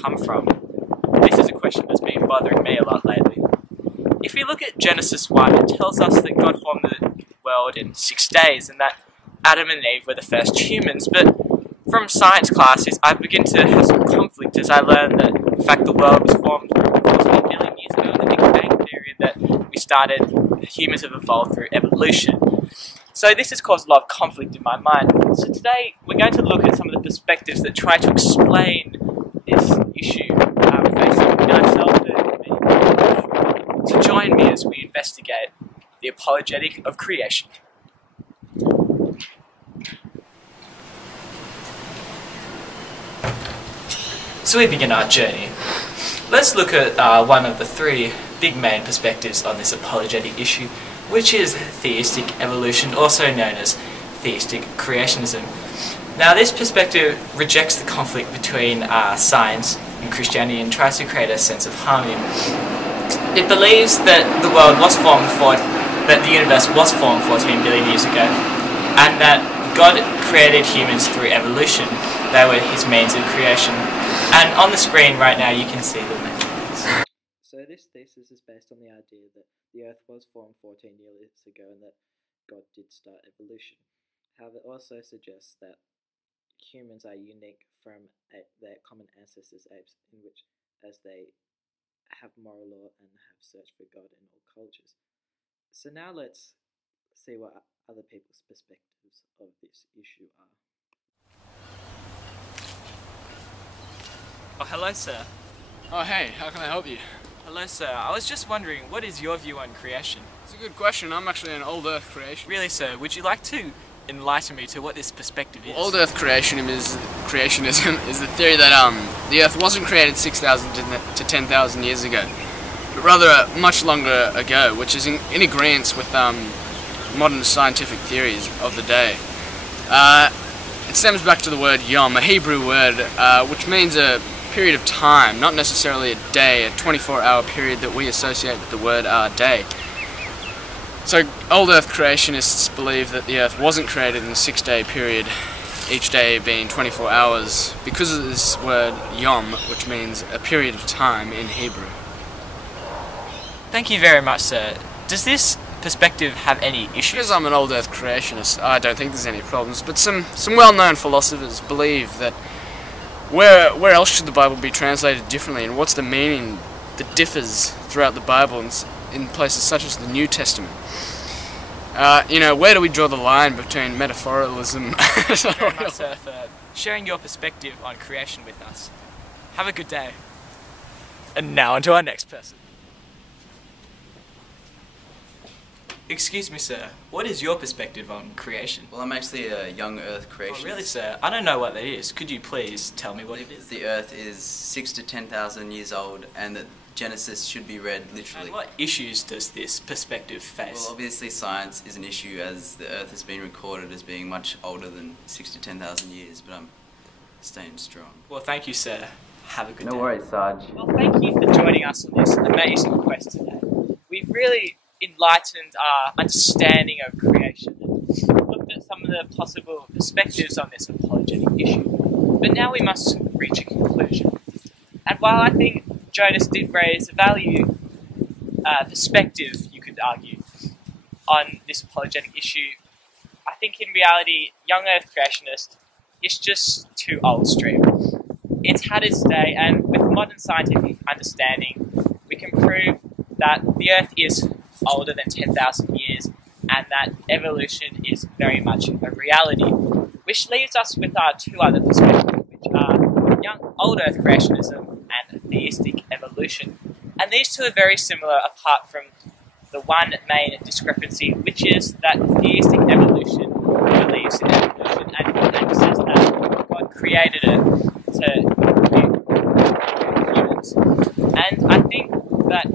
come from? This is a question that's been bothering me a lot lately. If we look at Genesis 1, it tells us that God formed the world in 6 days and that Adam and Eve were the first humans, but from science classes I begin to have some conflict as I learn that in fact the world was formed approximately a million years ago in the Big Bang Theory, that we started, humans have evolved through evolution. So this has caused a lot of conflict in my mind. So today we're going to look at some of the perspectives that try to explain this issue facing ourselves and me. So join me as we investigate the apologetic of creation. So we begin our journey. Let's look at one of the three big main perspectives on this apologetic issue, which is theistic evolution, also known as theistic creationism. Now this perspective rejects the conflict between science and Christianity and tries to create a sense of harmony. It believes that the world was formed that the universe was formed 14 billion years ago, and that God created humans through evolution. They were his means of creation. And on the screen right now you can see the measurements. So this thesis is based on the idea that the Earth was formed 14 years ago and that God did start evolution. However, it also suggests that humans are unique from their common ancestors, apes, in which as they have moral law and have searched for God in all cultures. So now let's see what other people's perspectives of this issue are. Oh, hello, sir. Oh, hey, how can I help you? Hello, sir. I was just wondering, what is your view on creation? It's a good question. I'm actually an old Earth creationist. Really, sir? Would you like to enlighten me to what this perspective is? Old Earth creationism is the theory that the Earth wasn't created 6,000 to 10,000 years ago, but rather much longer ago, which is in agreement with modern scientific theories of the day. It stems back to the word yom, a Hebrew word which means a period of time, not necessarily a day, a 24-hour period that we associate with the word day. So old Earth creationists believe that the Earth wasn't created in a 6-day period, each day being 24 hours, because of this word yom, which means a period of time in Hebrew. Thank you very much, sir. Does this perspective have any issues? Because I'm an old Earth creationist, I don't think there's any problems, but some well-known philosophers believe that where else should the Bible be translated differently, and what's the meaning that differs throughout the Bible in places such as the New Testament? Where do we draw the line between metaphoricalism? Thank you very much, sir, for sharing your perspective on creation with us. Have a good day. And now on to our next person. Excuse me, sir. What is your perspective on creation? Well, I'm actually a young Earth creationist. Oh, really, sir? I don't know what that is. Could you please tell me what it is? The Earth is 6,000 to 10,000 years old, and that Genesis should be read literally. And what issues does this perspective face? Well, obviously science is an issue, as the Earth has been recorded as being much older than 6,000 to 10,000 years, but I'm staying strong. Well, thank you, sir. Have a good day. No worries, Sarge. Well, thank you for joining us on this amazing quest today. We've really enlightened our understanding of creation and looked at some of the possible perspectives on this apologetic issue. But now we must reach a conclusion. And while I think Jonas did raise a value perspective, you could argue, on this apologetic issue, I think in reality, young Earth creationist is just too old stream. It's had its day, and with modern scientific understanding, we can prove that the Earth is older than 10,000 years and that evolution is very much a reality. Which leaves us with our two other perspectives, which are old Earth creationism and theistic evolution. And these two are very similar apart from the one main discrepancy, which is that theistic evolution believes in evolution and says that God created it to be humans. And I think that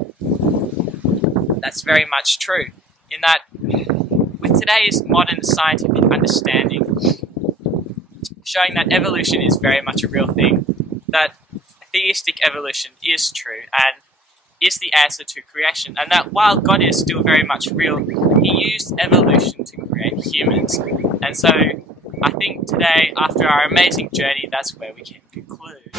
that's very much true, in that with today's modern scientific understanding showing that evolution is very much a real thing, that theistic evolution is true and is the answer to creation, and that while God is still very much real, he used evolution to create humans. And so I think today, after our amazing journey, that's where we can conclude.